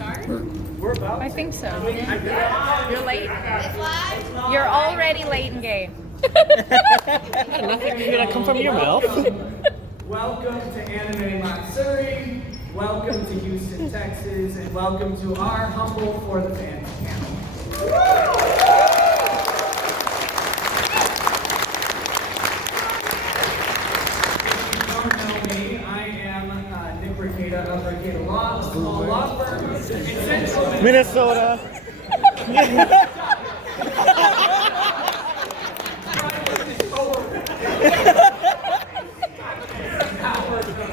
We're about. I think so. You're late. You're already late in game. Nothing gonna come from your mouth. Welcome to Anime Matsuri. Welcome to Houston, Texas, and welcome to our Humble for the Fans panel. If you don't know me, I am Nick Ricada of Ricada Law, a small law firm in Central Minnesota.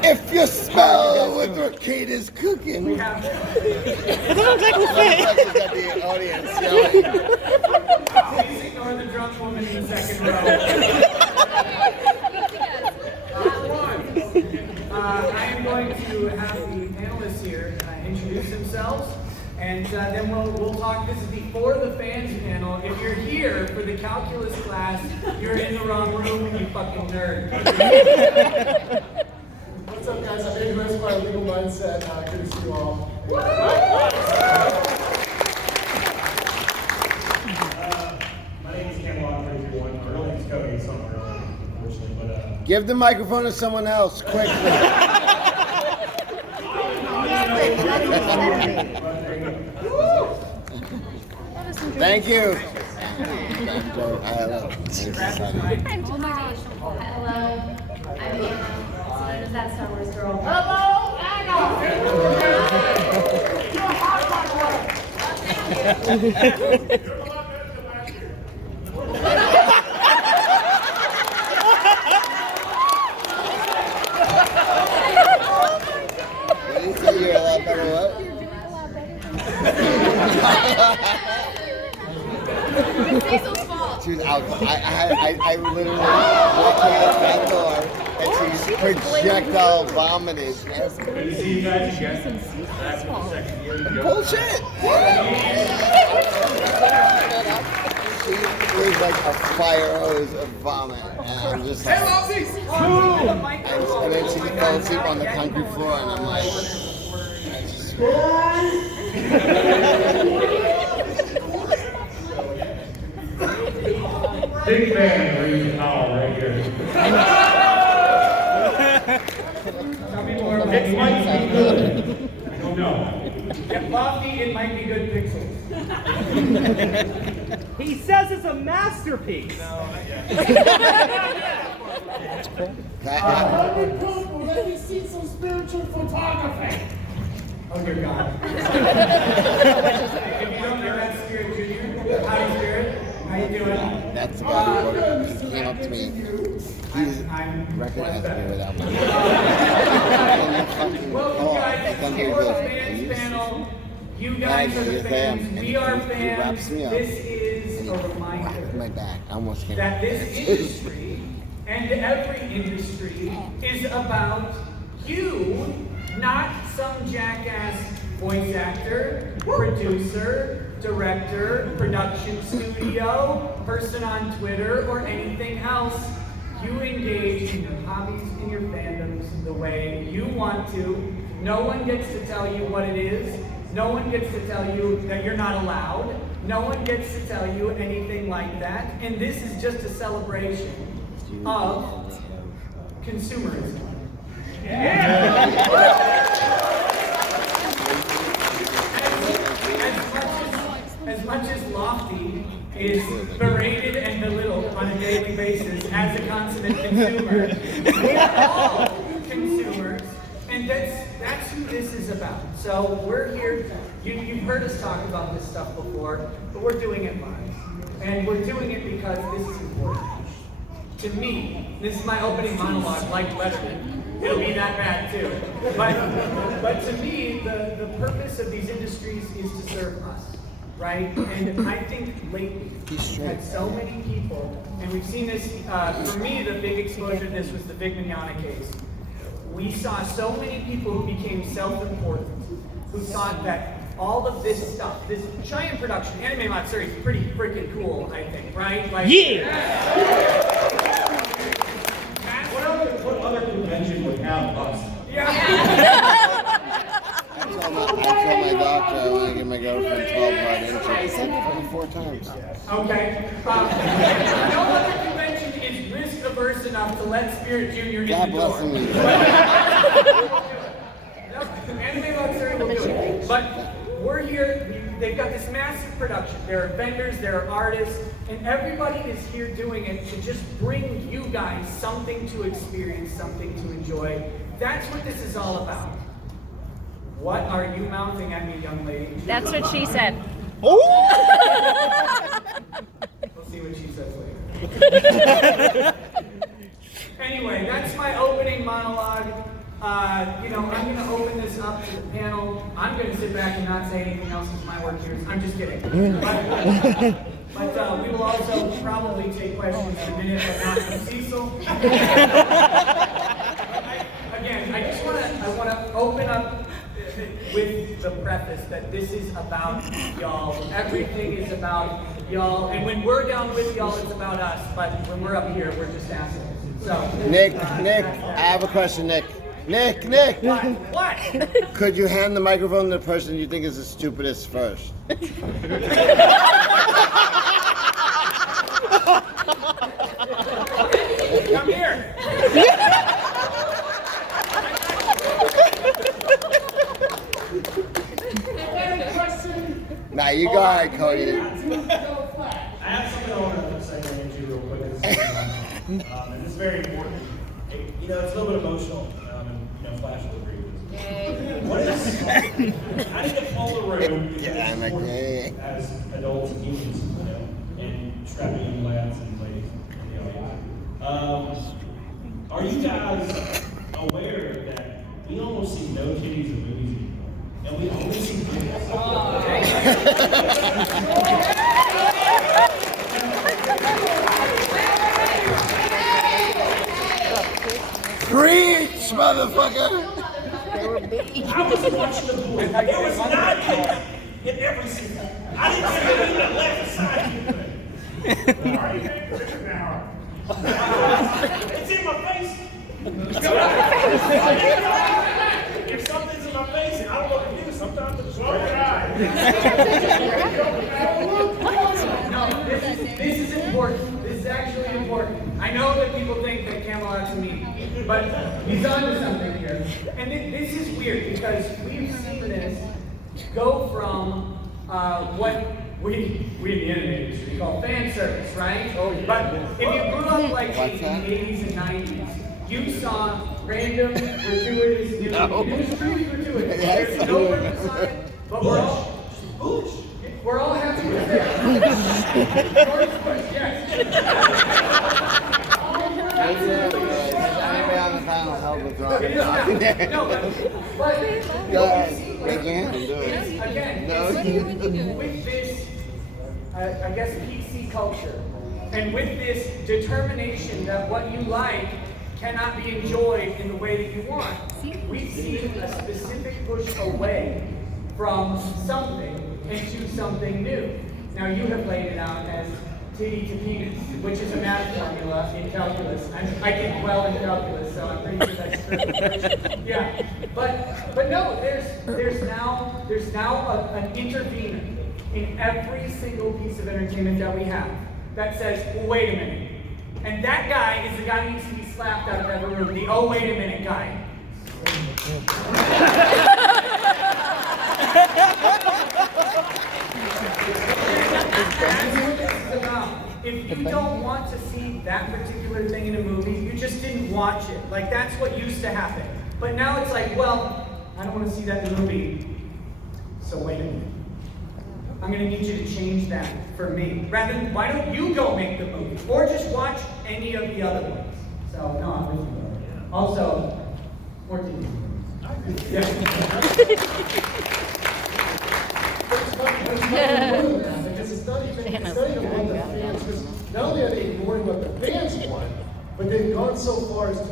If you smell what Ricada's cooking, It doesn't exactly fit. at the audience yelling. Please ignore the drunk woman in the second row. I am going to have the panelists here introduce themselves, and then we'll talk. This is the For the Fans panel. If you're here for the calculus class, you're in the wrong room, you fucking nerd. What's up, guys? I'm Andrew by Legal Mindset. Good to see you all. My name is Cam Walker, if you want. My real name is Cody, so I'm early, unfortunately. But Give the microphone to someone else, quickly. Thank you. Hello, I'm Anna. Is that Star Wars girl? Hello, Anna! You're hot, What do you say? You're a lot better what? She was out. I literally walked in that door and she projectile vomited. Bullshit! She was like a fire hose of vomit, and I'm just like, and then she fell asleep on the concrete floor, and I'm like, big fan of Reason Power right here. It's might be good. Oh no. If lofty, it might be good pixels. He says it's a masterpiece. Let me see some spiritual photography. Oh, dear God. If you don't know that Spirit Junior, hi Spirit, how you doing? That's the guy who came up to me. He's recognized me without my Welcome guys to the For the Fans panel. You guys are the fans, we are fans. This is a reminder my back. I almost came. that this industry and every industry is about you, not some jackass voice actor, producer, director, production studio, person on Twitter, or anything else. You engage in your hobbies and your fandoms the way you want to. No one gets to tell you what it is. No one gets to tell you that you're not allowed. No one gets to tell you anything like that. And this is just a celebration of consumerism. As much as Lofty is berated and belittled on a daily basis as a consummate consumer, we are all consumers, and that's who this is about. So we're here, you've heard us talk about this stuff before, but we're doing it live. And we're doing it because this is important. To me, this is my opening monologue, like Letterman. It'll be that bad too. But to me, the purpose of these industries is to serve us, right? And I think lately, we've had so many people, and we've seen this, for me, the big exposure to this was the Big Mignogna case. We saw so many people who became self-important, who thought that all of this stuff, this giant production, Anime Matsuri is pretty freaking cool, I think, right? Like, What other convention would have us? Yeah. I told my doctor, Spirit Junior in God the bless door. him. Anime Matsuri will do it. But we're here, they've got this massive production. There are vendors, there are artists, and everybody is here doing it to just bring you guys something to experience, something to enjoy. That's what this is all about. What are you mouthing at me, young lady? That's what she said. We'll see what she says later. Anyway, that's my opening monologue. I'm going to open this up to the panel. I'm going to sit back and not say anything else because my work here is. I'm just kidding. But we will also probably take questions in a minute, but not from Cecil. Again, I want to open up with the preface that this is about y'all. Everything is about y'all. And when we're down with y'all, it's about us. But when we're up here, we're just assholes. So, Nick, I have a question, Nick. Nick! What? Could you hand the microphone to the person you think is the stupidest first? Come here. Nah, you go ahead, Cody. I have something I want to say to you real quick. And it's very important. It's a little bit emotional. And Flash will agree with this. What is? I need to pull the room as adults and humans, and strapping young lads and ladies in the audience. Are you guys aware that we almost see no titties in movies anymore, and we only see titties? Preach, motherfucker! I was watching the movie. There was not in every scene. I didn't see it in the left side. Are you paying attention now? It's in my face. If something's in my face, I don't know what to do. Sometimes it's close your eyes. No, this is important. This is actually important. I know that people think that Camelot's mean, but he's onto something here. And this is weird because we've seen this go from what we in the anime industry call fan service, right? But if you grew up like in the 80s and 90s, you saw random, gratuitous nudity. It was truly gratuitous. There's no purpose on it, but we're all happy with it. Yes. Anybody on the panel help with It is not. No, but Go ahead. Again? with this, I guess, PC culture, and with this determination that what you like cannot be enjoyed in the way that you want, we've seen a specific push away from something into something new. Now you have laid it out as titty to penis, which is a math formula in calculus. I did well in calculus, so I'm pretty sure that's true. Yeah, but no, there's now an intervener in every single piece of entertainment that we have that says, well, wait a minute. And that guy is the guy who needs to be slapped out of every room. The oh wait a minute guy. That's what this is about. If you don't want to see that particular thing in a movie, you just didn't watch it. Like, that's what used to happen. But now it's like, well, I don't want to see that in the movie. So wait a minute. I'm going to need you to change that for me. Rather than, why don't you go make the movie? Or just watch any of the other ones. So, no, I'm with you. Also, 14. Yeah. Because it's not even what the fans, because not only are they ignoring what the fans want, but they've gone so far as to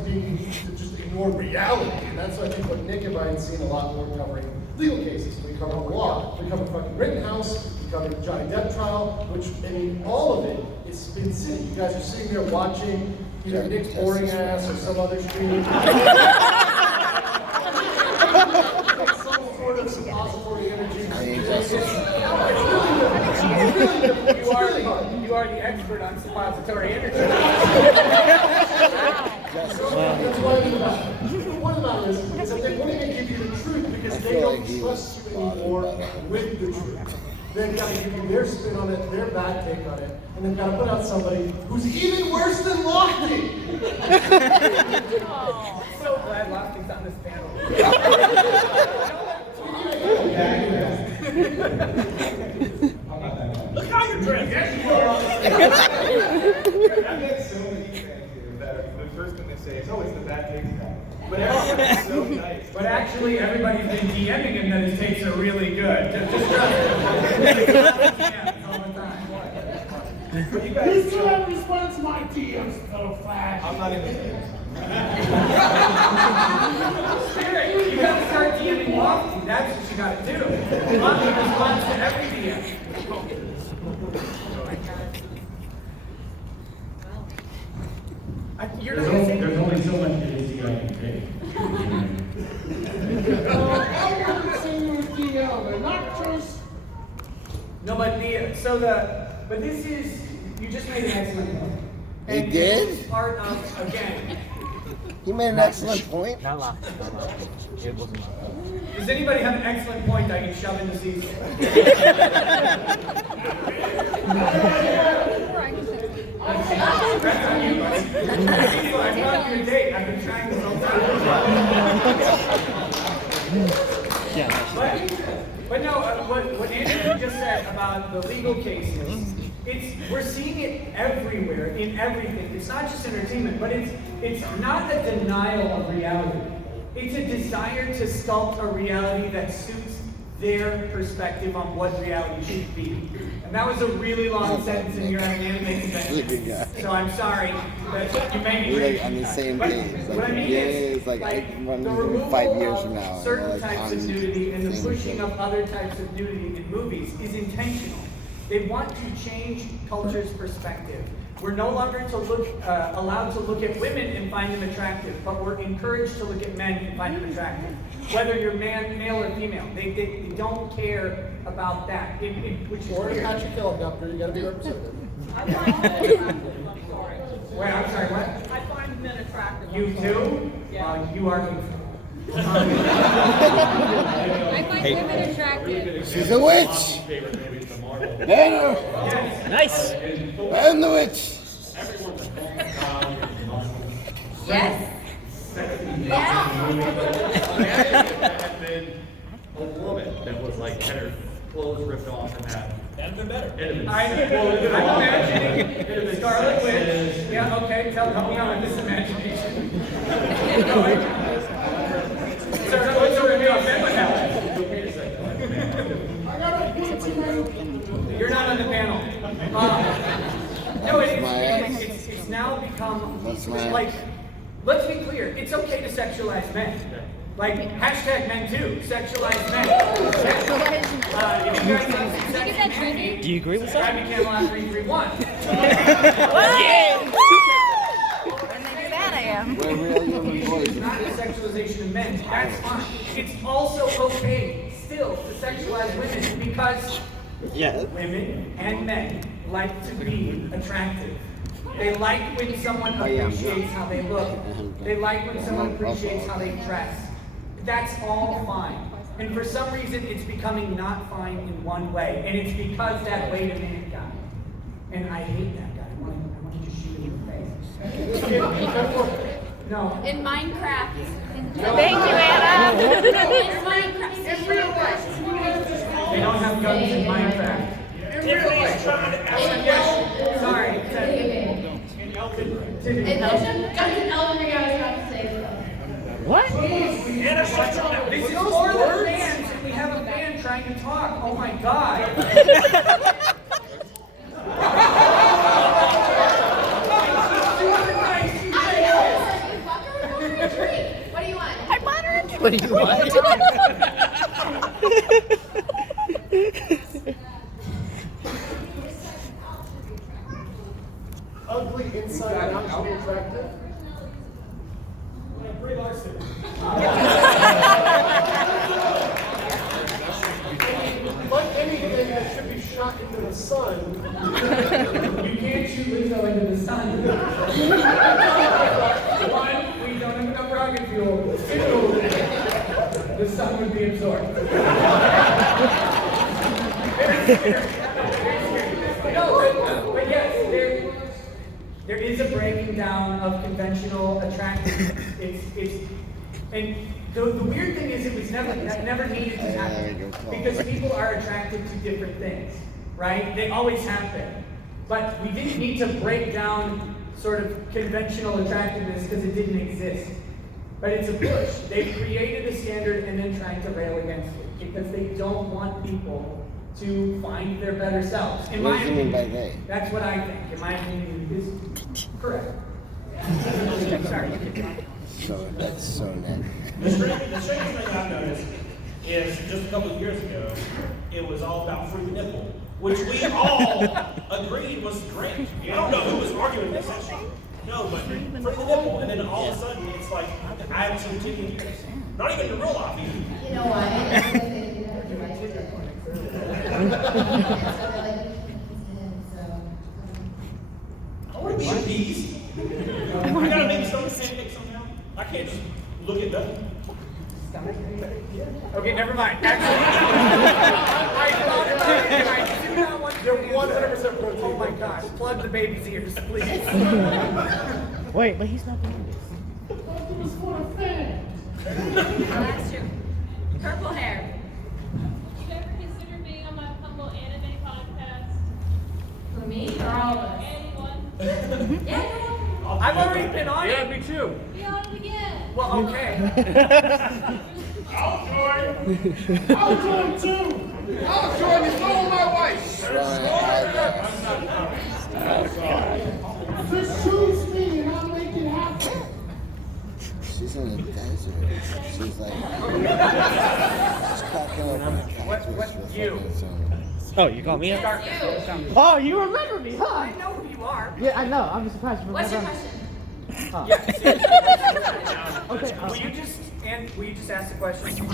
just ignore reality. And that's, I think, what Nick and I have seen a lot more covering legal cases. We cover law, we cover fucking Rittenhouse, we cover the Johnny Depp trial, which, I mean, all of it is Spin City. You guys are sitting there watching either Nick's boring ass or some other stream. Some sort of suppository energy. You are the expert on suppository energy. they feel don't like he trust was you anymore bothered by that. with the truth. They've got to give you their spin on it, their bad take on it, and they've got to put out somebody who's even worse than Lofty. So glad Lofty's on this panel. Look how you're dressed. I've met so many fans here that the first thing they say is, oh, it's the bad takes guy. But everyone's so nice. But actually, everybody's been DMing him that his takes are really good. Just trust him. DMs all the time. But you guys still haven't responded to my DMs, little flash. I'm not even there. Spirit, you gotta start DMing Lofty. That's what you gotta do. Lofty responds to every DM. You're not gonna say There's only so much easy I can take. I wouldn't say you were DL, they're not just. no, but this is, you just made an excellent point. He And did? it's part of, again, He made an excellent point. Not loud. It wasn't loud. does anybody have an excellent point I can shove in the season? That's on you, buddy. I'm not your date. I've been trying this whole time. But no, what Andrew just said about the legal cases, we're seeing it everywhere, in everything. It's not just entertainment, but it's not a denial of reality. It's a desire to sculpt a reality that suits their perspective on what reality should be. And that was a really long sentence, and you're at an anime convention. So I'm sorry that you made me We're read. like on the same But page. It's what like, I mean yeah, is, it's like I run the into removal 5 years of from now. And certain we're like types on of nudity and the same pushing thing. of other types of nudity in movies is intentional. They want to change culture's perspective. We're no longer allowed to look at women and find them attractive, but we're encouraged to look at men and find them attractive. Whether you're male or female, they don't care about that, which is Or weird. catch a helicopter, you gotta be representative. I find men attractive, I'm sorry. Wait, I'm sorry, what? I find men attractive. You I'm sorry. too? Yeah. You are evil. I find women attractive. She's a witch! Banner! Yes. Nice. And the witch! Yes. That had been a woman that was like, had her clothes ripped off and that. That'd been better. I'm imagining Scarlet Witch. Yeah, okay, help me out with this imagination. So what's over me? You're not on the panel. No, it's now become That's my like. Let's be clear. It's okay to sexualize men. Like hashtag men too. Sexualize men. If you guys want some sex and men, Do you agree with subscribe that? to Camelot 331. When they do that, I am. We're real human It's voices. not the sexualization of men. That's fine. It's also okay still to sexualize women because Yeah. women and men like to be attractive. They like when someone appreciates how they look. They like when someone appreciates how they dress. That's all fine. And for some reason, it's becoming not fine in one way. And it's because that way to man guy. And I hate that guy. I want to just shoot him in the face. No. In Minecraft. Thank you, Anna. In Minecraft. In real life. They don't have guns in Minecraft. Tiffany's trying to ask Sorry. And guns and Elden Ring, I was about to say so. What? Anna, shut your mouth. This is for the fans, and we have a fan trying to talk. Oh my god. What do you want? I bought her a What do you want? Ugly inside and out to be attractive. Brie Larson. Like anything that should be shot into the sun, You can't shoot Lizzo into the sun. One, we don't have enough rocket fuel. Two, the sun would be absorbed. No, but yes, there is a breaking down of conventional attractiveness. And the weird thing is that never needed to happen because people are attracted to different things, right? They always have been. But we didn't need to break down sort of conventional attractiveness because it didn't exist. But it's a push. They've created a standard and then trying to rail against it because they don't want people to find their better selves. In my opinion, that's what I think. In my opinion, is correct. Sorry. So that's so neat. The strangest thing I've noticed is just a couple of years ago, it was all about free nipple, which we all agreed was great. I don't know who was arguing this issue. No, but free the nipple, and then all of a sudden it's like I haven't seen titty in years. Not even the real life. You know why? I want to be appeased. I gotta make some pancake somehow. I can't just look at nothing. Okay, never mind. Actually, I thought about it and I do not want to. You're 100% protein. Oh my gosh, plug the baby's ears, please. Wait, but he's not doing this. That's true. Purple hair. Would you ever consider being on my humble anime podcast? For me or all of us? Anyone? Yeah, come on. I've already been on Yeah, it. me too. Be on it again. Well, okay. I'll join. I'll join too. I'll join you. So will my wife. Just choose me and I'll make it happen. She's in the desert. She's like, she's cracking open a cactus with you? fucking some. Oh, you called me up? Start. Oh, you remember me, huh? I know who you are. Yeah, I know. I'm surprised you remember. What's your question? Huh. Yeah, seriously. Okay. Will you just ask the question?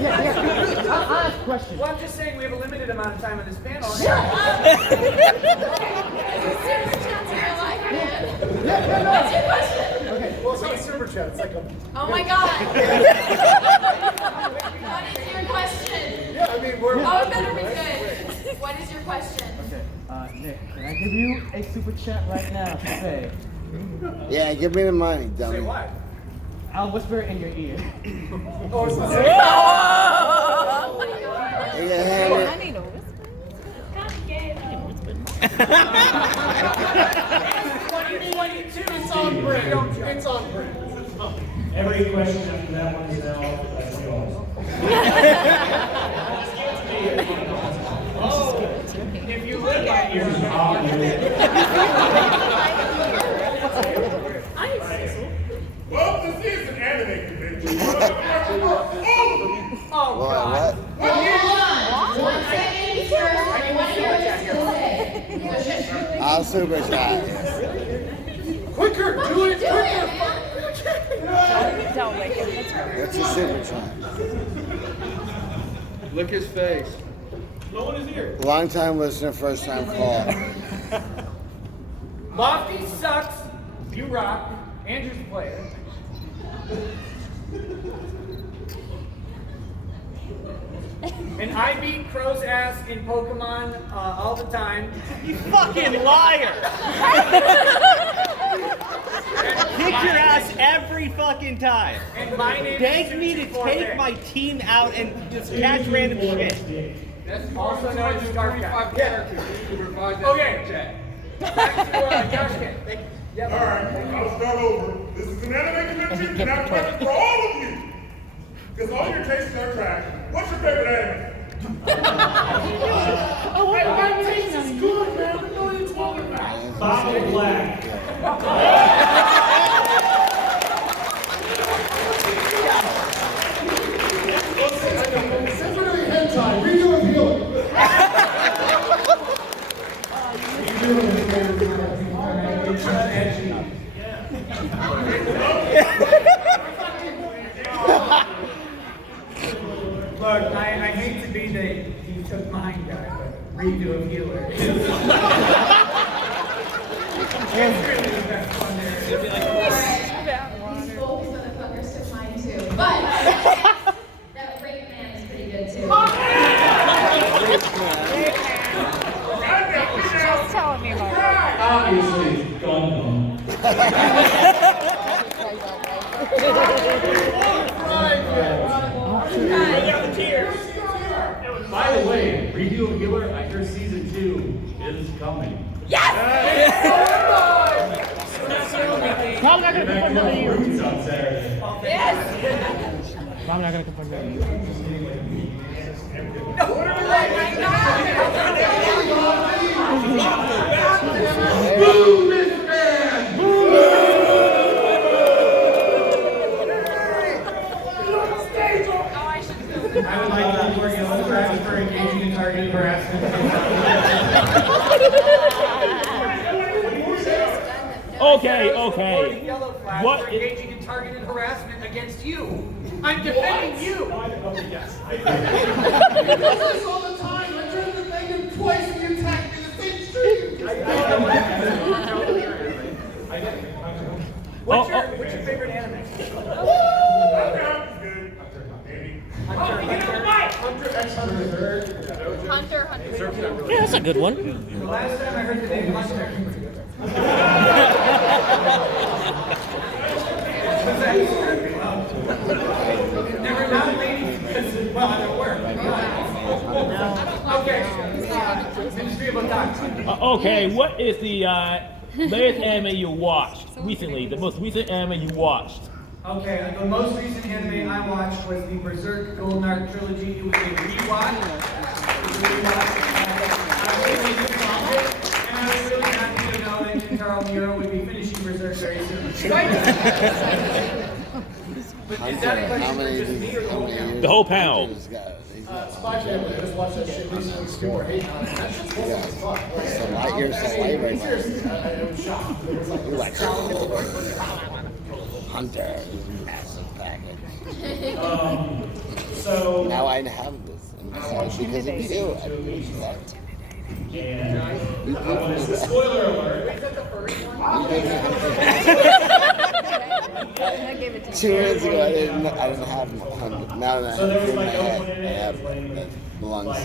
Yeah. I'll ask questions. Well, I'm just saying we have a limited amount of time on this panel. What's your question? Okay. Well, it's not a super chat. It's like a. Oh my god. What is your question? Yeah, I mean, we're. Oh, it better be good. What is your question? Okay. Nick, can I give you a super chat right now to say? Yeah, give me the money, dummy. Say what? I'll whisper it in your ear. Oh, it's not. Oh my god. You can hand I it. need a whisper. It's kind of gay though. 2022. It's on brand. It's on brand. Every question after that one is now that's yours. If you look at your Well, this is an anime convention. Oh God. What? One second first. I want to hear what you say. I'll super chat. Quicker, What do are you it doing, quicker. man? Don't lick it. Let's go. What's your super chat? Lick his face. No one is here. Long time listener, first time call. Lofty sucks. You rock. Andrew's a player. And I beat Crow's ass in Pokemon all the time. You fucking liar! Kick your ass every fucking time. And my name Beg is me to 224 take Vic. my team out and just catch random shit. That's also known as Scarf characters. Okay. Back to Josh Kent. Yep. All right, I'll start over. This is an anime convention, and I have a question for all of you. Because all your tastes are trash. What's your favorite anime? My taste is good, man. I know what you're talking about. Bob Black. Separately hentai. Redo and peel. Look, I hate to be the he took mine guy, but redo of healer. It's really the best one there. These bold motherfuckers took mine too. But that By the way, Review of Healer, I hear season 2 is coming. Yes! Probably not gonna come for another year. Roots on Saturday. Yes! Probably not gonna come for another year. Boo this man! I would like to report Yellow Flags for engaging in targeted harassment. Okay. Yellow Flags What for is- engaging in targeted harassment against you. I'm defending you. Yes. I do this all the time. I turned the thing in twice and you attacked me the same stream. What's your favorite anime? Hunter X Hunter. Hunter. Yeah, that's a good one. The last time I heard the name Hunter. Never not ladies because, well, I'm at work. Okay. Ministry of Otaku. Okay, what is the latest anime you watched recently? The most recent anime you watched? Okay, the most recent anime I watched was the Berserk Golden Arc trilogy. It was a rewatch. I really loved it, and I was really happy to know that Kentaro Miura would be finishing Berserk very soon. But is that a question for just me or the whole town? The whole panel. Spy Family. I just watched that shit recently. People were hating on it. That shit's cool as fuck. It's a light years away right now. Seriously, I was shocked. It was like You're like, Hunter, massive package. So Now I have this. I'm sorry, because of you. I believe that. spoiler alert. 2 minutes ago, I didn't have 100. Now that So there was in my like head, no I have that belongs.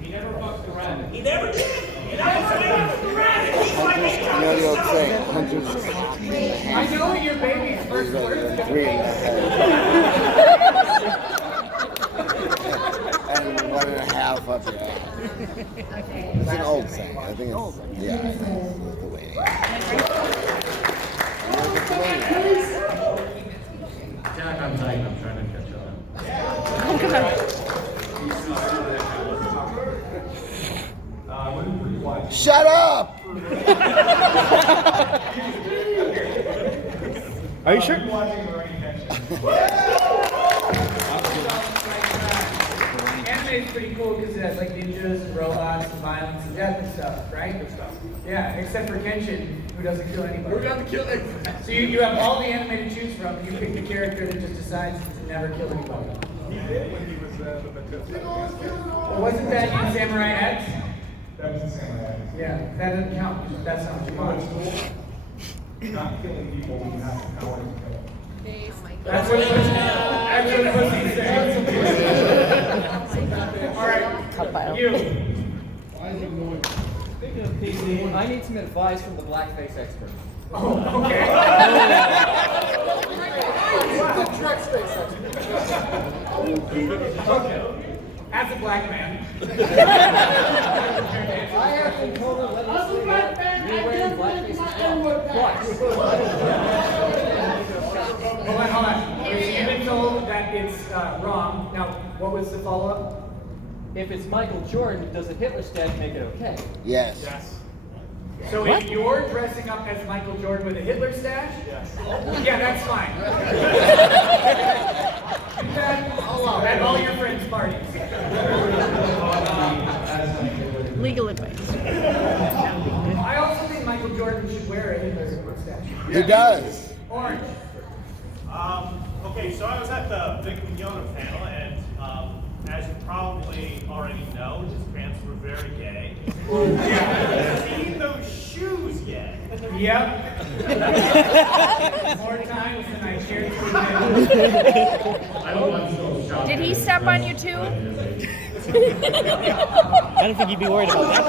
He never fucked around. He never did. He never fucked around. Hunters, you know the old saying, Hunter's cock in the I hand. know your baby's He's first like word. 3 in the head. And 1.5 up your ass. It's an old saying. I think it's, yeah, I think it's the way Jack, I'm tight. I'm trying to catch up. Shut up! Are you sure? Anime is pretty cool because it has like ninjas and robots and violence and death and stuff, right? Yeah, except for Kenshin, who doesn't kill anybody. Who doesn't kill anybody? So you have all the anime to choose from. You pick the character that just decides to never kill anybody. He did when he was the Wasn't that in Samurai X? That was the same way. Yeah, that doesn't count because that's not what you watch. Not killing people when you have the power to kill them. That's what pussy says. All right, you. Speaking of PC, I need some advice from the blackface expert. Oh, okay. Okay. As a black man. I have been told to let us say that you're wearing blackface twice. Hold on. You've been told that it's wrong. Now, what was the follow-up? If it's Michael Jordan, does a Hitler stash make it okay? Yes. So if you're dressing up as Michael Jordan with a Hitler stash? Yes. Yeah, that's fine. Do that at all your friends' parties. Legal advice. I also think Michael Jordan should wear a Hitler stash. He does. Orange. Okay, so I was at the Big Mignona panel, and as you probably already know, his pants were very gay. Have you seen those shoes yet? Yep. More times than I care to admit. I don't want to go shopping. Did he step on you too? I don't think you'd be worried about that.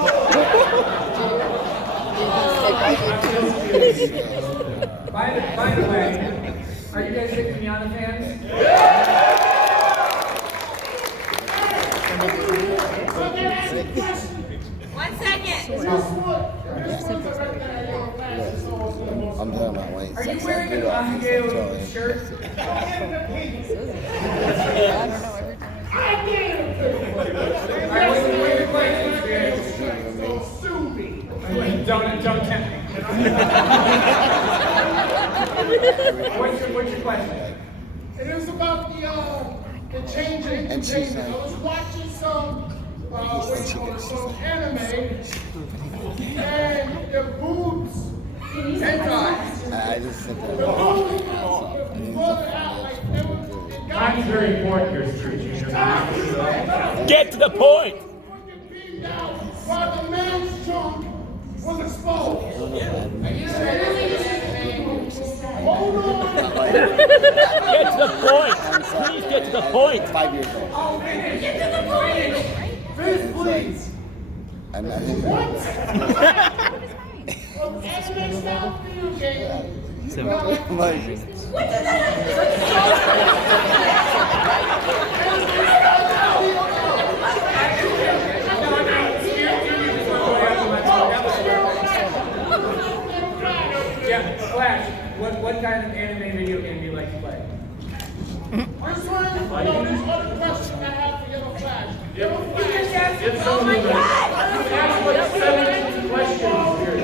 By the way, are you guys big Mignona fans? Guess what? This one's right there in your class. It's almost the most. I'm talking about when Are you wearing an Angelo shirt? I did. Alright, what's your question, Jared? So sue me. Don't tempt me. What's your question? It is about the change in entertainment. I was watching some anime, and the boobs, hentai. I just said The that. boobs before the out like they were. Time's very important here, Street Junior. Get to the point. Beaten down while the man's junk was exposed. Hold on. Get to the point. Please get to the point. 5 years old. Get to the point. Finish, please. I'm not What? Anime style video game. Yeah, Flash, what kind of anime video game do you like to play? This one, no, there's other questions I have for Yellow Flash. Yellow Flash. It's oh my God! You asked like 7 questions here.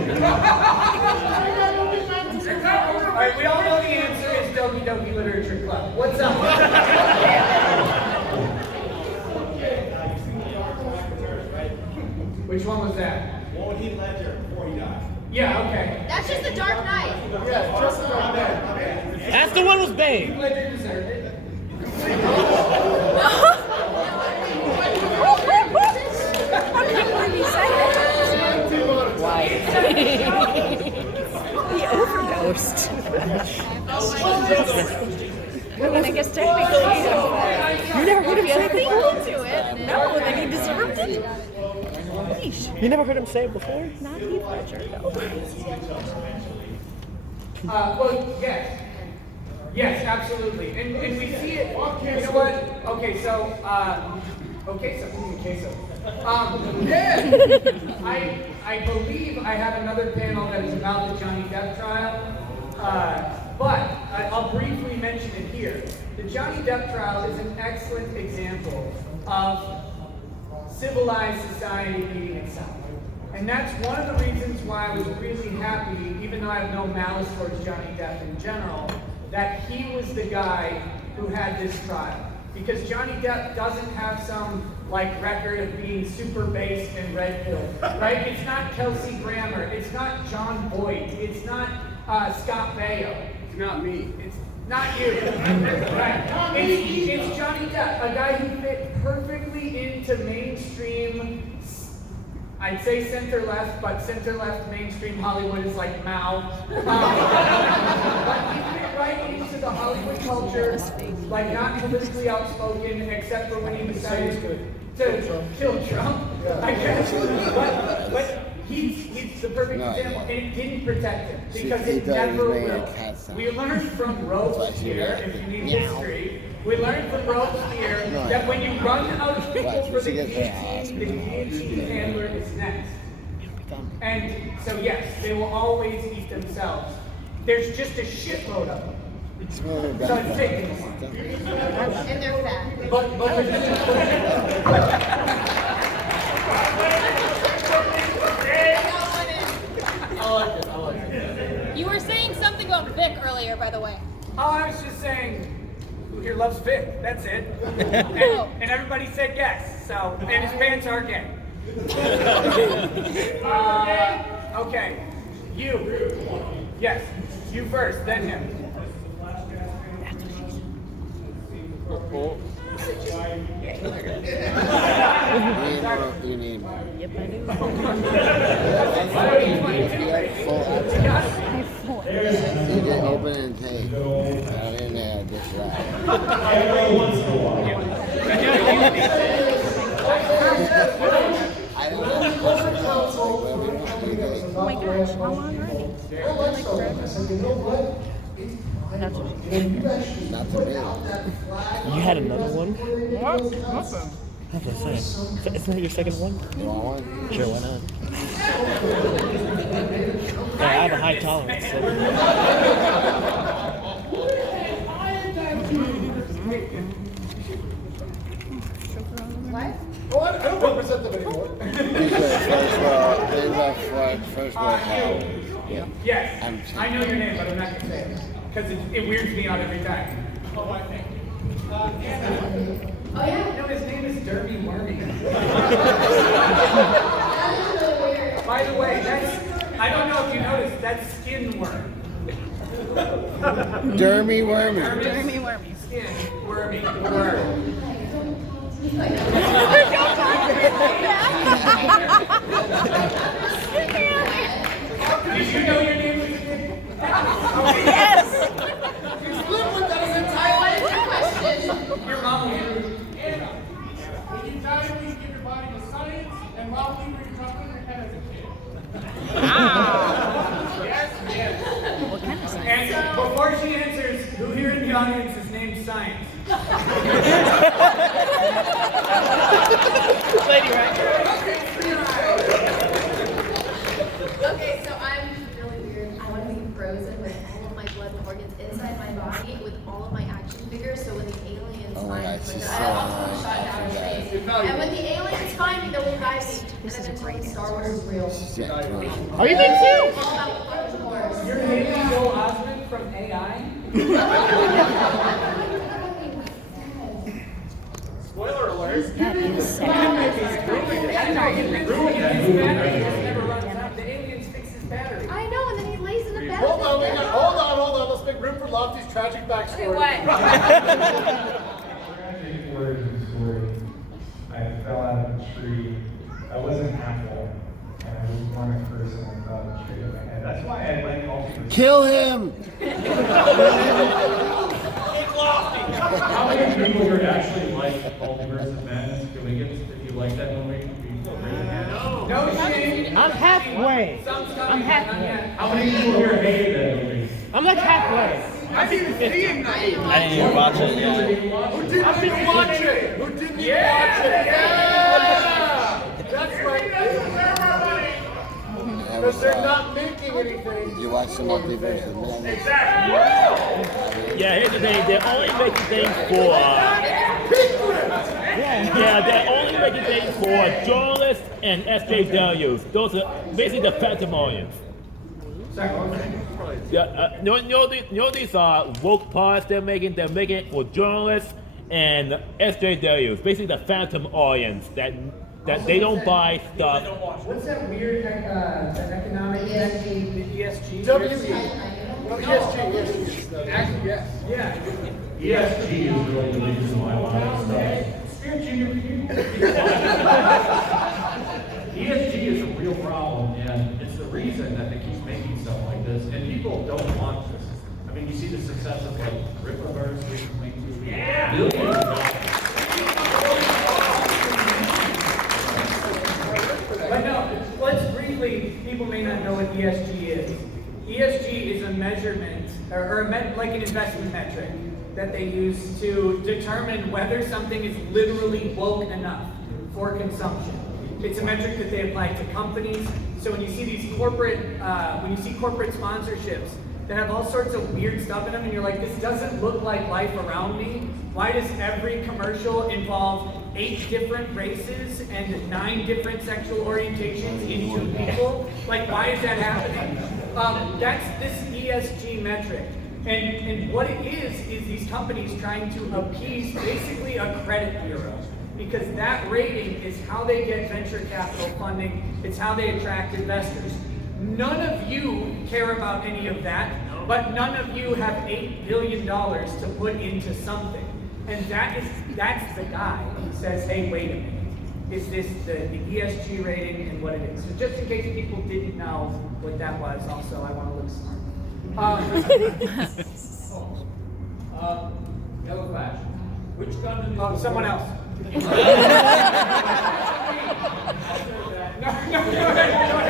Alright, we all know the answer is Doki Doki Literature Club. What's up? Which one was that? One with Heath Ledger before he died. Yeah, okay. That's just the Dark Knight. Yeah, just about that. That's the one with Bane. Ledger deserved it. He overdosed. I mean, I guess technically, you never heard him say it before? No, then he deserved it. You never heard him say it before? Not Heath Ledger, though. Well, yes. Yes, absolutely. And we see it. You know what? Okay, so, I believe I have another panel that is about the Johnny Depp trial. But I'll briefly mention it here. The Johnny Depp trial is an excellent example of civilized society beating itself. And that's one of the reasons why I was really happy, even though I have no malice towards Johnny Depp in general, that he was the guy who had this trial. Because Johnny Depp doesn't have some record of being super based and red pilled, right? It's not Kelsey Grammer, it's not John Boyd, it's not Scott Baio. It's not me. It's not you. Right. It's Johnny Depp, a guy who fit perfectly into mainstream, I'd say center-left, but center-left mainstream Hollywood is like Mao. But he fit right into the Hollywood culture, not politically outspoken, except for when he decided to kill Trump, I guess. But he's the perfect example, and it didn't protect him, because it never will. We learned from Robespierre, if you need history, we learned from Robespierre that when you run out of people for the guillotine handler is next. And so yes, they will always eat themselves. There's just a shitload of them. So it's taking them. And they're fat. But I like it. You were saying something about Vic earlier, by the way. Oh, I was just saying, who here loves Vic? That's it. And everybody said yes. So, and his pants are gay. Okay, you. Yes, you first, then him. You need more. Yep, I do. You didn't open and take. I didn't have this right. Every once in a while. I don't know. Oh my gosh, how long already? That's what Not to me. You had another one? Awesome. That's what I'm saying. Isn't that your second one? You want one? Sure, why not? Yeah, I have a high tolerance. So. What? Oh, I don't represent them anymore. These are first world problems. Yes, I know your name, but I'm not going to say it. Because it weirds me out every time. Oh, I thank you. Anna. Oh, yeah? No, his name is Derby Wormy. By the way, I don't know if you noticed, that's skin worm. Dermy wormy. Jeremy Wormy. Skin, wormy, worm. Did you know your name was skin? Yes! Your mom will When you die, you give your body to science, and while we were dropping your head as a kid. Yes, yes. What kind of science? And before she answers, who here in the audience is named Science? Lady, right? Okay, so I'm really weird. I want to be frozen with all of my blood and organs inside my body with all of my action figures. So when the aliens Oh my find God, me, she's I so also want to shot down in space. And when the aliens find me, they will guide me. And then until Star Wars is real. Shit. Are you big too? All about fucking wars. You're Haley Joel Osment from AI? Spoiler alert. That is sad. The aliens fix his battery. I know, and then he lays in the bed. Hold on. Let's make room for Lofty's tragic backstory. What? Tragic origin story. I fell out of a tree. I wasn't apple, and I was born a person and fell out of a tree on my head. That's why I like all people. Kill him! How many people here actually like Multiverse of Madness? Can we get, if you like that movie, can we raise your hand? No shame. I'm halfway. I'm halfway. How many people here hated that movie? I'm like halfway. I didn't see him. I didn't even watch it yet. Who didn't even watch it? Who didn't even watch it? Yeah! That's right. Because they're not making anything. You watch the Multiverse of Madness? Yeah, here's the thing. They're only making things for. Yeah, they're only making things for journalists and SJWs. Those are basically the phantom audience. Yeah, you know these woke parts they're making? They're making it for journalists and SJWs. Basically the phantom audience that they don't buy stuff. What's that weird economic thing? The ESG? ESG. Yeah. ESG is really the reason why a lot of stuff. ESG is a real problem, and it's the reason that they keep making stuff like this, and people don't want this. I mean, you see the success of like Rippaverse recently, billions of dollars. But no, let's briefly, people may not know what ESG is. ESG is a measurement, like an investment metric that they use to determine whether something is literally woke enough for consumption. It's a metric that they apply to companies. So when you see these corporate sponsorships that have all sorts of weird stuff in them, and you're like, this doesn't look like life around me. Why does every commercial involve 8 different races and 9 different sexual orientations in 2 people? Like, why is that happening? That's this ESG metric. And what it is these companies trying to appease basically a credit bureau. Because that rating is how they get venture capital funding. It's how they attract investors. None of you care about any of that, but none of you have $8 billion to put into something. And that's the guy who says, hey, wait a minute. Is this the ESG rating and what it is? So just in case people didn't know what that was, also, I want to look smart. Yellow Flash. Which gun did you Someone else. No, go ahead.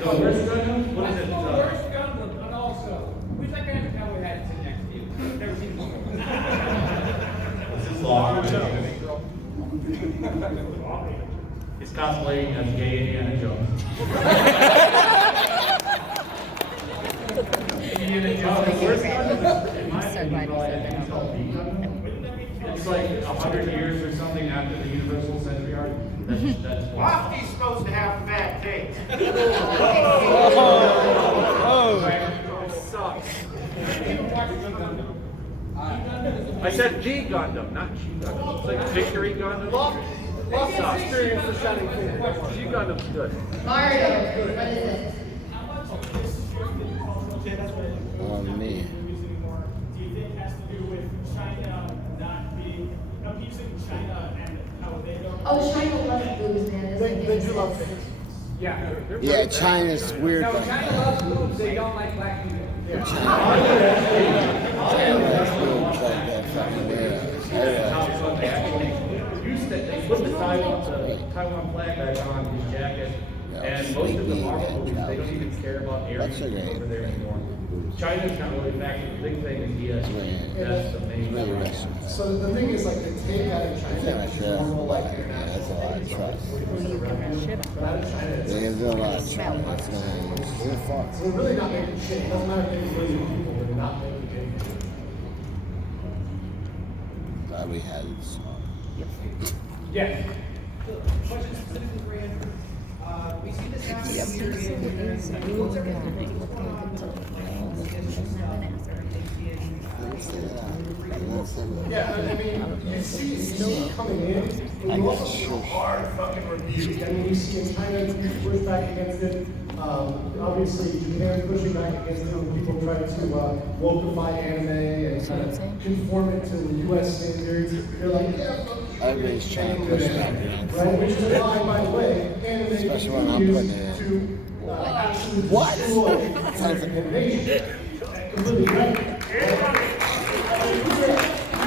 So where's gun? What is it? Where's Gunman? And also, who's that guy in the cowboy hat sitting next to you? Never seen He's cosplaying as gay Indiana Jones. Indiana Jones. Where's Gundam? In my opinion, probably it's called B Gundam. It's like 100 years or something after the Universal Century arc. That's Lofty's supposed to have bad taste. Sucks. I said G Gundam, not G Gundam. It's like Victory Gundam. Lofty's experience the Shining Finger. G Gundam's good. Mario, what is it? Oh, man. Do you think it has to do with China not being appeasing China and how they don't? Oh, China loves boobs, man. They do love things. Yeah. Yeah, China's weird. No, Like China loves boobs. They don't like black people. China loves boobs like that fucking weird. They put the Taiwan flag back on his jacket, and most of the Marvel movies, they don't even care about Aryan people over there anymore. China's not really factoring. The big thing is that's the main thing. So the thing is, like, the take out of China is normal, like, That's a lot of trust. but out of China, it's There's a lot of trust. That's going to so they're really not making shit. It doesn't matter if they're really people, they're not making anything. Glad we had it. Yes. Question specifically for Andrew. We see this happening here in Yeah, I mean, you see it coming in, but you also see a hard fucking rebuke. I mean, you see in China, push back against it. Obviously, Japan pushing back against it when people try to wokeify anime and kind of conform it to the U.S. standards. They're like, yeah, fuck you. Everybody's trying to push back against Right, which is why, by the way, anime especially when I'm putting it in. to actually What? destroy science and innovation. Completely right.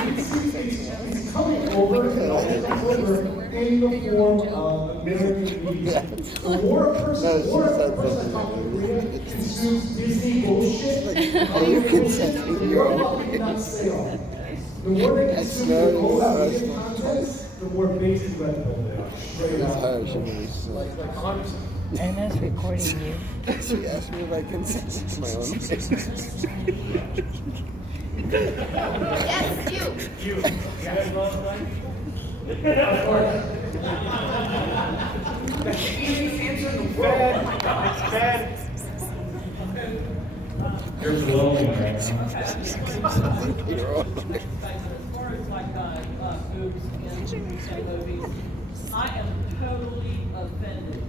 It's coming over, and it comes over in the form of American media. The more a person talking Korea consumes Disney bullshit, the more fucking nuts they are. The more they consume the Korean content, the more basic Red Bull they are. Straight up. Like honestly. And that's recording you. She asked me if I can sense my own face. Yes, you. Of course. That's the easiest answer in the world. Oh my God, it's bad. You're blowing right now. As far as like boobs in movies, I am totally offended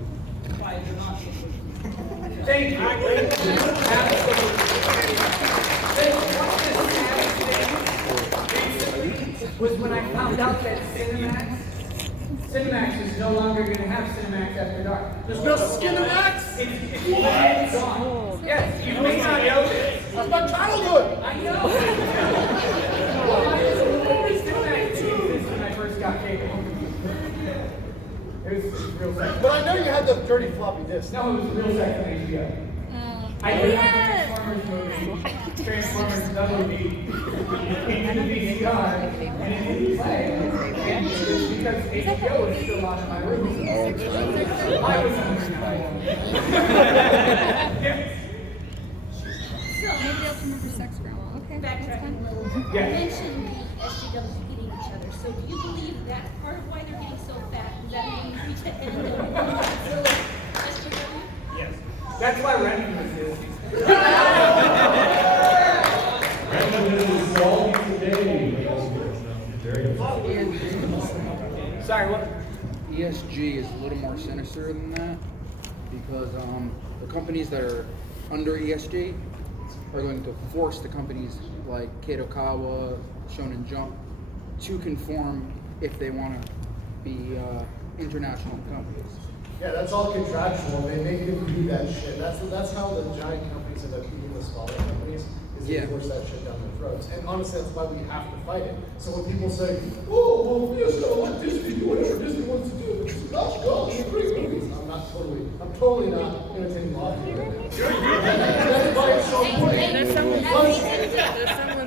by the not being. Thank you. Was when I found out that Cinemax is no longer going to have Cinemax After Dark. There's no Skinemax? It's gone. Yes, you may not know this. That's my childhood. I know. Well, I was always Cinemax existed when I first got cable. It was real sex. But I know you had the dirty floppy disk. No, it was real sex on HBO. I did have the Transformers movie, in the VCR, and it didn't play. And because HBO is still on in my room. I was hungry now. So maybe that's remember sex grandma. Okay. Backtracking a little. You Yeah. mentioned the SJWs eating each other. So do you believe that's part of why they're getting so fat? Does that mean reach the end of the SJW? Yes. That's why Renton was this. Sorry, what? ESG is a little more sinister than that because the companies that are under ESG are going to force the companies like Kadokawa, Shonen Jump to conform if they want to be international companies. Yeah, that's all contractual. They make them do that shit. That's how the giant companies end up eating the smaller companies. Is they force that shit down their throats. And honestly, that's why we have to fight it. So when people say, "Oh, well, we just gotta let Disney do whatever Disney wants to do," it's not go. They're great movies. I'm totally not entertaining Lofty right now. That's why it's so important. There's someone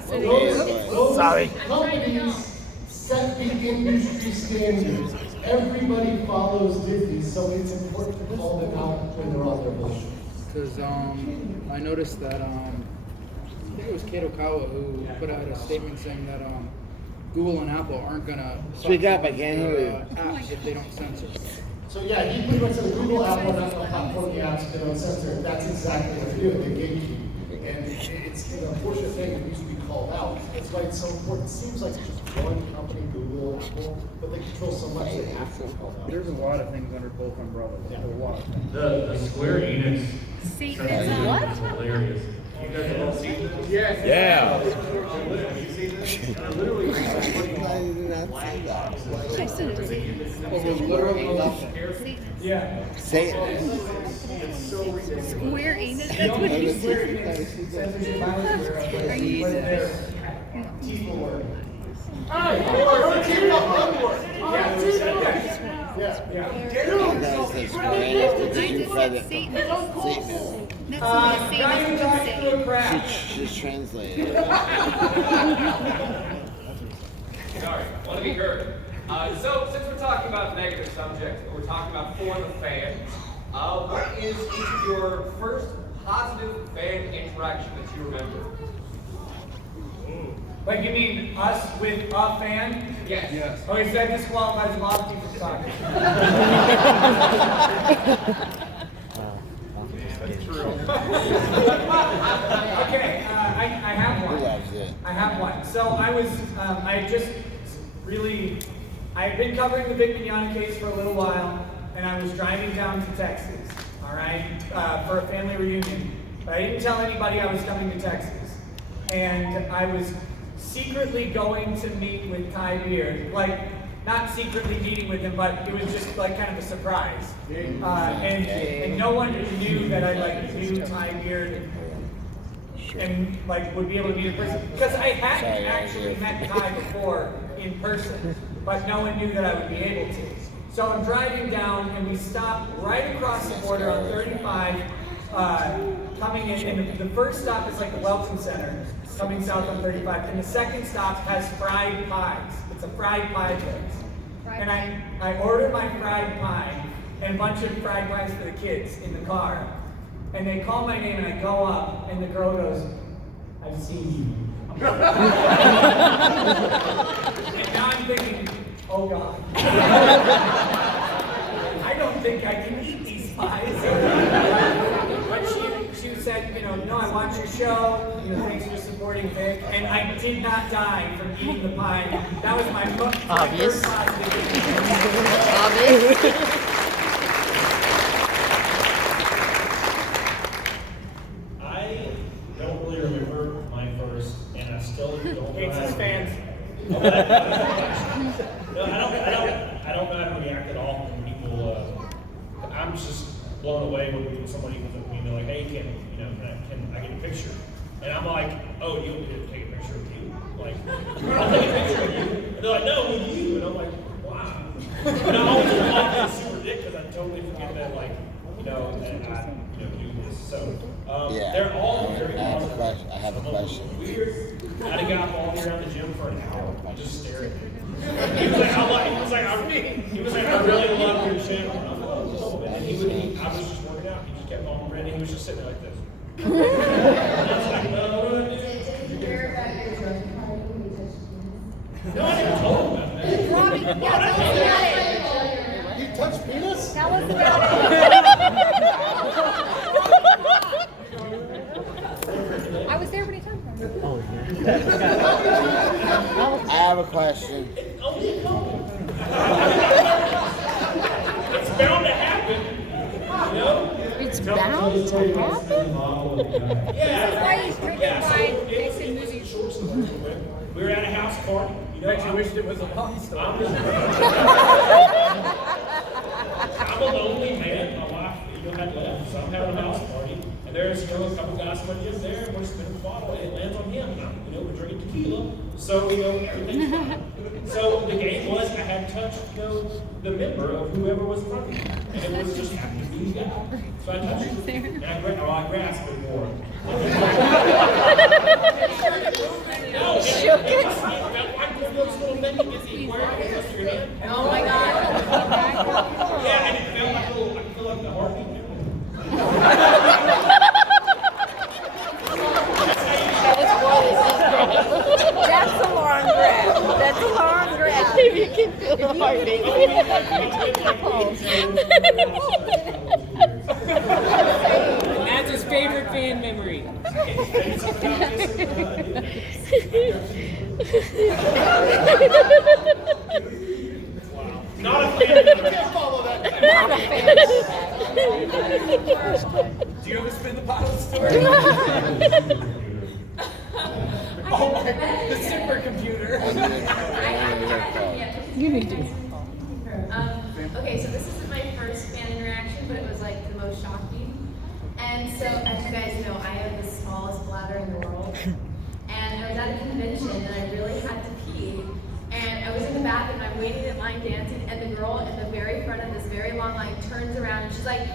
sitting. Those Sorry. companies set the industry standard. Everybody follows Disney, so it's important to call them out when they're on their bullshit. Because I noticed that I think it was Kadokawa who put out a statement saying that Google and Apple aren't gonna Speak up, I can't hear you. apps if they don't censor. So yeah, he pretty much said Google, Apple, and Apple platform the apps, they don't censor it. That's exactly what they're doing. They gatekeep. And it's an unfortunate thing that needs to be called out. That's why it's so important. It seems like it's just one company, Google, Apple, but they control so much they have to be called out. There's a lot of things under both umbrellas. A lot of things. The Square Enix Satanism. What? is hilarious. You guys have all seen this? Yeah. You see this? They're literally I did not see that. I said it. Yeah. Say it. Square anus. That's what he said. Are you using it? Teeth will work. She's translated. Sorry, want to be heard. So, since we're talking about negative subjects, we're talking about for the fans, what is each of your first positive fan interaction that you remember? Like you mean us with a fan? Yes. Yes. Oh, he said disqualifies Lofty from talking. Okay, I have one. Who loves it? I have one. So I was, I had been covering the Vic Mignogna case for a little while, and I was driving down to Texas, all right, for a family reunion. But I didn't tell anybody I was coming to Texas. And I was secretly going to meet with Ty Beard, like, not secretly meeting with him, but it was just like kind of a surprise. And no one knew that I like knew Ty Beard and like would be able to meet in person. Because I hadn't actually met Ty before in person, but no one knew that I would be able to. So I'm driving down and we stop right across the border on 35, coming in, and the first stop is like the Welcome Center, coming south on 35, and the second stop has fried pies. It's a fried pie place. And I ordered my fried pie and a bunch of fried pies for the kids in the car. And they call my name and I go up and the girl goes, "I've seen you." And now I'm thinking, oh God. I don't think I can eat these pies. But she said, no, I watch your show, thanks for supporting Vic. And I did not die from eating the pie. That was my Obvious. first positive. Obvious. I don't really remember my first, and I still don't know Hates how his to fans. No, I don't know how to react at all when people. I'm just blown away when somebody comes up to me and they're like, "Hey, can I get a picture?" And I'm like, "Oh, you want me to take a picture of you? Like, I'll take a picture of you." And they're like, "No, with you." And I'm like, "Wow." And I always walk in super dick because I totally forget that, that I do this. So they're all very positive. I have a question. Weird. I had a guy follow me around the gym for an hour, just staring at me. He was like, I really love your channel. And then I was just working out. He just kept on grinning. He was just sitting there like this. And I was like, no, what do I do? No, I didn't tell him about that. You touched penis? That was about it. I was there when he talked about it. Oh, I have a question. It's only a couple. It's bound to happen. It's bound to happen? Yeah. Why he's drinking wine, making movies. We were at a house party. I wished it was a long story. I'm a lonely man. My wife, had left, so I'm having a house party, and there's a couple guys from my gym there, and we're spinning the bottle, and it lands on him. And we're drinking tequila, so everything's fine. So the game was I had touched the member of whoever was in front of me, and it was just happened to be the guy. So I touched him, and I grasped it more. No, it felt like one of those little things. Oh my god. Yeah, and it felt like I feel like the heartbeat. That's a long grab. That's a long grab. If you can feel the heartbeat. And that's his favorite fan memory. Not a fan. Can't follow that. Not a fan. Do you ever spin the bottle story? Oh, the supercomputer. You need to. Okay, so this isn't my first fan interaction, but it was like the most shocking. And so, as you guys know, I have the smallest bladder in the world. And I was at a convention and I really had to pee. And I was in the bathroom and I'm waiting in line dancing, and the girl in the very front of this very long line turns around and she's like,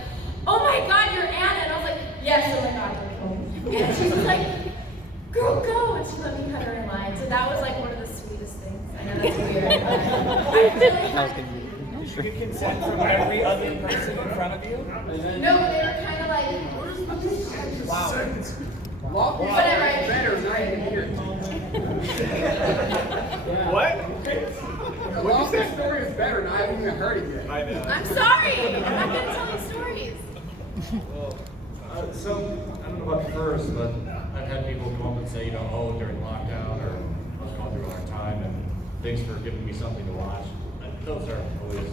"Oh my god, you're Anna!" And I was like, "Yes, oh my god, don't kill me." And she was like, "Girl, go!" And she let me cut her in line. So that was like one of the sweetest things. I know that's weird. But I really had to pee. Did you get consent from every other person in front of you? No, they were kind of like, Wow. whatever. What? What you said story is better, and I haven't even heard it yet. I know. I'm sorry. I'm not going to tell you stories. So, I don't know about first, but I've had people come up and say, oh, during lockdown or I was going through a hard time, and thanks for giving me something to watch. And those are always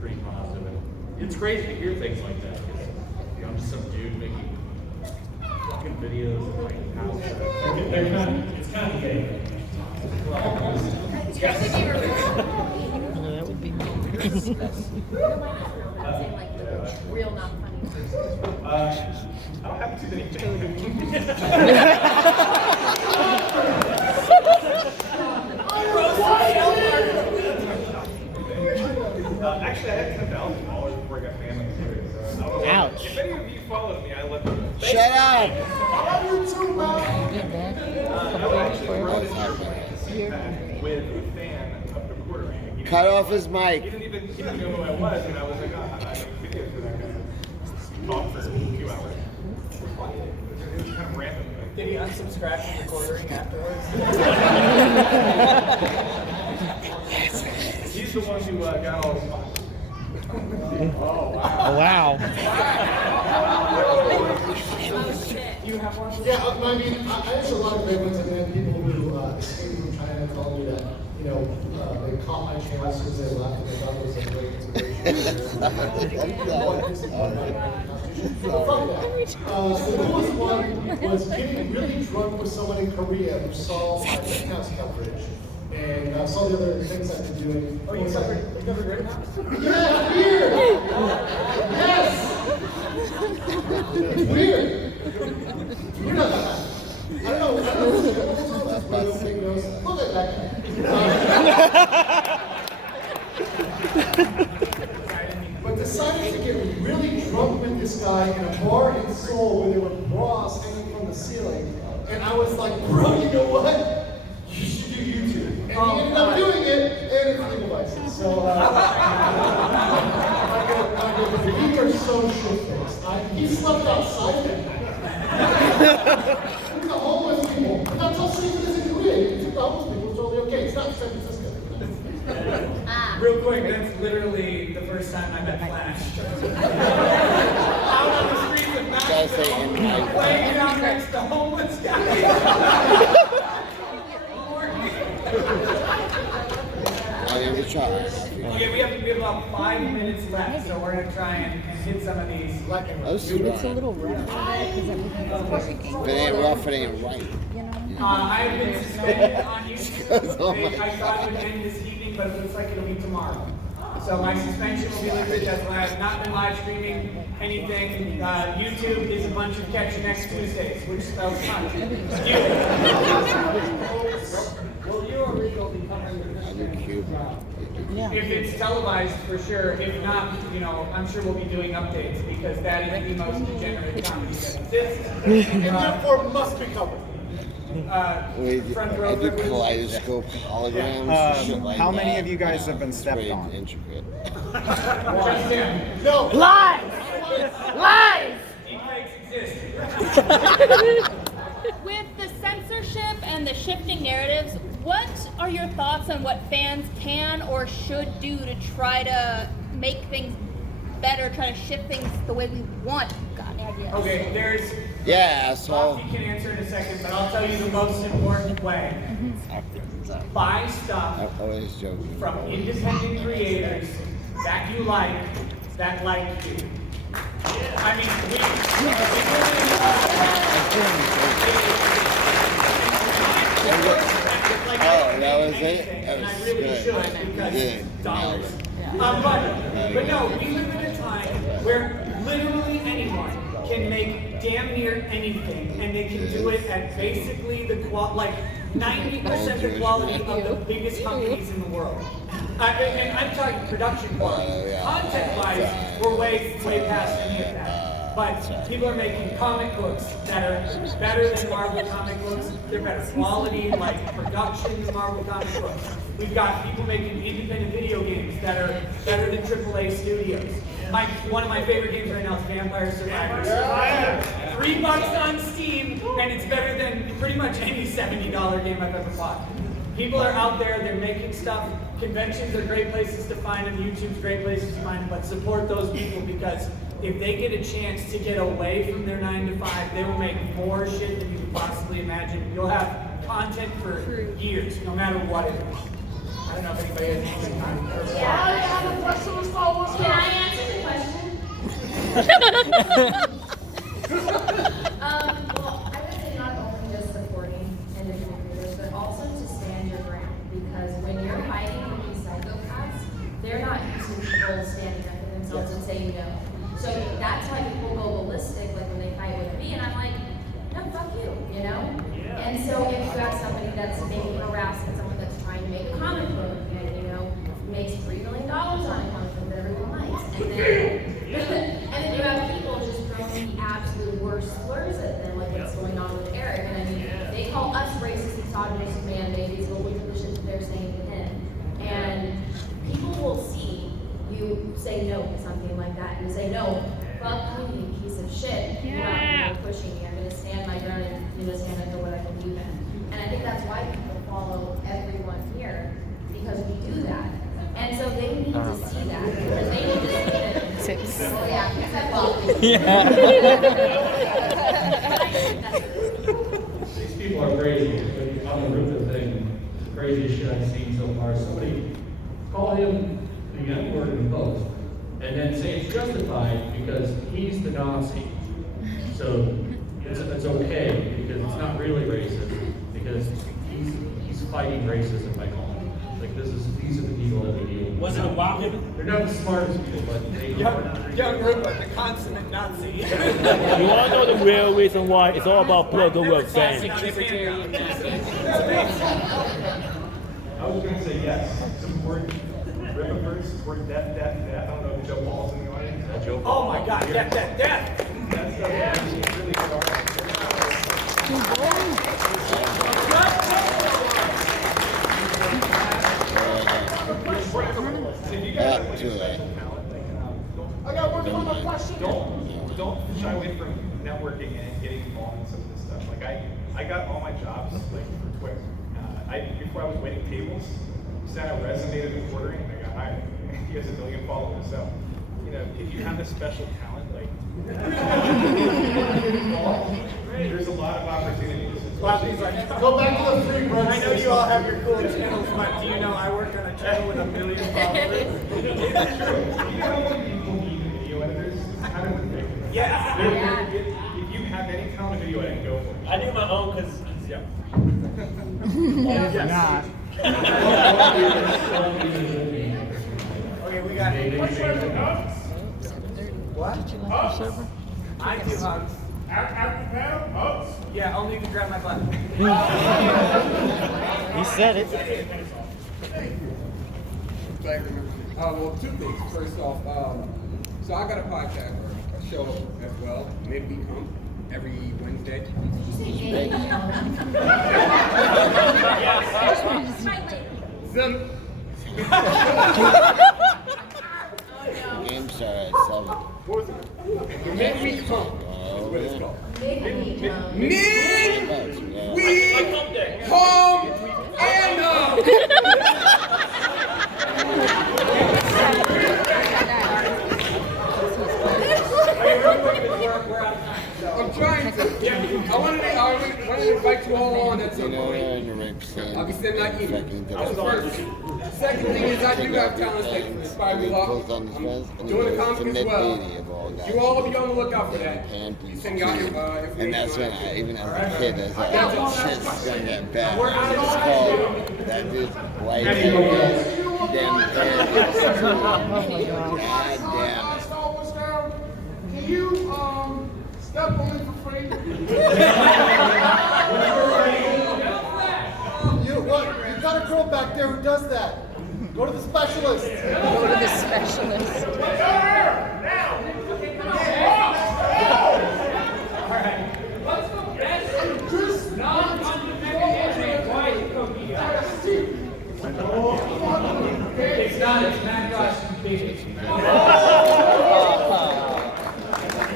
pretty positive. And it's crazy to hear things like that. Because, I'm just some dude making fucking videos of like how it's kind of gay. That would be me. Real not funny. I don't have too many things. Actually, I had $10,000 before I got family. Ouch. If any of you followed me, I let them. Shut up! I actually wrote it with a fan of the quarterback. Cut off his mic. He didn't even know who I was, and I was like, I make videos for that guy. Talk for a few hours. It was kind of random. Did he unsubscribe from the quartering afterwards? He's the one who got all the sponsors. Oh, Wow. You have one? Yeah, I mean, I have a lot of great ones, and then people who escaped from China told me that, they caught my channel as soon as they left, and they thought it was a great inspiration. Fuck that. The coolest one was getting really drunk with someone in Korea who saw my Rittenhouse coverage. And saw the other things I've been doing. Oh, you covered Rittenhouse? Yeah, weird! Yes! It's weird! You're not that bad. I don't know. Look at that guy. But decided to get really drunk with this guy in a bar in Seoul where there were bras hanging from the ceiling. And I was like, bro, you know what? You should do YouTube. And he ended up doing it, and it's legal license. So, we are so shit-faced. He slept outside that night. With the homeless people. That's how safe it is in Korea. You took the homeless people, it's totally okay. It's not San Francisco. Real quick, that's literally the first time I met Flash. Out on the streets of Nashville, playing down next to homeless guys. Okay, we have about 5 minutes left, so we're gonna try and hit some of these. It's a little rough because everything's very If it ain't rough, it ain't right. I've been suspended on YouTube. I thought it would end this evening, but it looks like it'll be tomorrow. So my suspension will be lifted. That's why I've not been live streaming anything. YouTube is a bunch of catch you next Tuesdays, which spells punch. Will you or Rico be covering the If it's televised, for sure. If not, I'm sure we'll be doing updates because that is the most degenerate comedy that exists. And therefore must be covered. front I row do privilege. kaleidoscope holograms, shit like how many that. of you guys have been It's stepped very on? intricate. No. Lies! Lies! Deepfakes exist. With the censorship and the shifting narratives, what are your thoughts on what fans can or should do to try to make things better, try to shift things the way we want? Got any ideas? Okay, there's. Yeah, so. Lofty can answer in a second, but I'll tell you the most important way. Buy stuff I'm always joking. from independent creators that you like, that like you. I mean, Oh, that was it? That and I was really good. should because Good. dollars. But no, we live in a time where literally anyone can make damn near anything, and they can do it at basically the like 90% the quality of the biggest companies in the world. And I'm talking production quality. Content-wise, we're way past any of that. But people are making comic books that are better than Marvel comic books. They're better quality, like production than Marvel comic books. We've got people making independent video games that are better than AAA studios. One of my favorite games right now is Vampire Survivors. $3 on Steam, and it's better than pretty much any $70 game I've ever bought. People are out there, they're making stuff. Conventions are great places to find them. YouTube's great places to find them. But support those people, because if they get a chance to get away from their 9 to 5, they will make more shit than you could possibly imagine. You'll have content for years, no matter what it is. I don't know if anybody has any time. I have a question. Can I answer the question? Well, I would say not only just supporting independent creators, but also to stand your ground. Because when you're fighting with these psychopaths, they're not used to people standing up for themselves and saying no. So that's why people go ballistic, like when they fight with me, and I'm like, no, fuck you, you know? And so if you have somebody that's maybe harassing someone that's trying to make a comic book, and you know, makes $3 million on a comic book that everyone likes, and then you have people just throwing the absolute worst slurs at them, like what's going on with Eric. And I mean, they call us racist, misogynist, man babies, but look at the shit that they're saying to him. And people will see you say no to something like that, and you say, no, fuck you, you piece of shit. You're not gonna be pushing me. I'm gonna stand my ground and I'm gonna stand up for what I believe in. And I think that's why people follow everyone here, because we do that. And so they need to see that, because they need to see that. Oh yeah, except These people are crazy. But on the root of the thing, the craziest shit I've seen so far. Somebody call him the N-word in the post, and then say it's justified because he's the Nazi. So it's okay because it's not really racist, because he's fighting racism by calling it. Like these are the people that we deal with. Was it a whopping? They're not the smartest people, but they Young Rupa, the consummate Nazi. You want to know the real reason why? It's all about political revenge. I was going to say yes. Support Riververse, support death. I don't know if Joe Paul's in the audience. Oh my God, death. That's really I got one final question. Don't shy away from networking and getting involved in some of this stuff. Like I got all my jobs like for Twitter. Before I was waiting tables, sent a resume to the quartering, and I got hired. He has 1 million followers. So, you know, if you have a special talent, like there's a lot of opportunities. Go back to the free run. I know you all have your cool channels, but do you know I work on a channel with 1 million followers? You know how many people need video editors? It's kind of ridiculous. Yes. If you have any talent in video editing, go for it. I do my own because yeah. Not. Okay, we got what? Hugs. I do hugs. After panel, hugs. Yeah, only if you grab my butt. He said it. Well, two things. First off, so I got a podcast or a show as well, Maybe Come. every Wednesday. Some. Game start at 7. What was it? Midweek hump. That's what it's called. Midweek hump and I'm trying to. I wanted to invite you all on at some point. Obviously, I'm not eating. That's the first. Second thing is, I do have talents that inspire me a lot. I'm doing a comic as well. You all will be on the lookout for that. You send out information. And that's when I, even as a kid, I was like, oh, shit's gonna get bad. It's called that dude's white hair, damn hair. God damn it. Can you step on it for free? You what? You got a girl back there who does that. Go to the specialist. Go to the specialist. It's not, it's Macintosh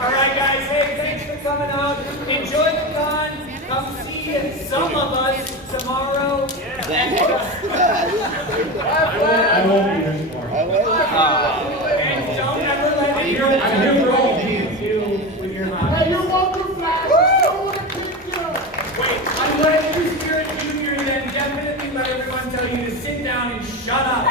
Alright guys, hey, thanks for coming out. Enjoy the con. Come see some of us tomorrow. I won't be here tomorrow. And don't ever let it go. I'm new role with your mom. Hey, you're welcome, Flash. Wait, I'm glad you're Spirit Junior, then definitely let everyone tell you to sit down and shut up.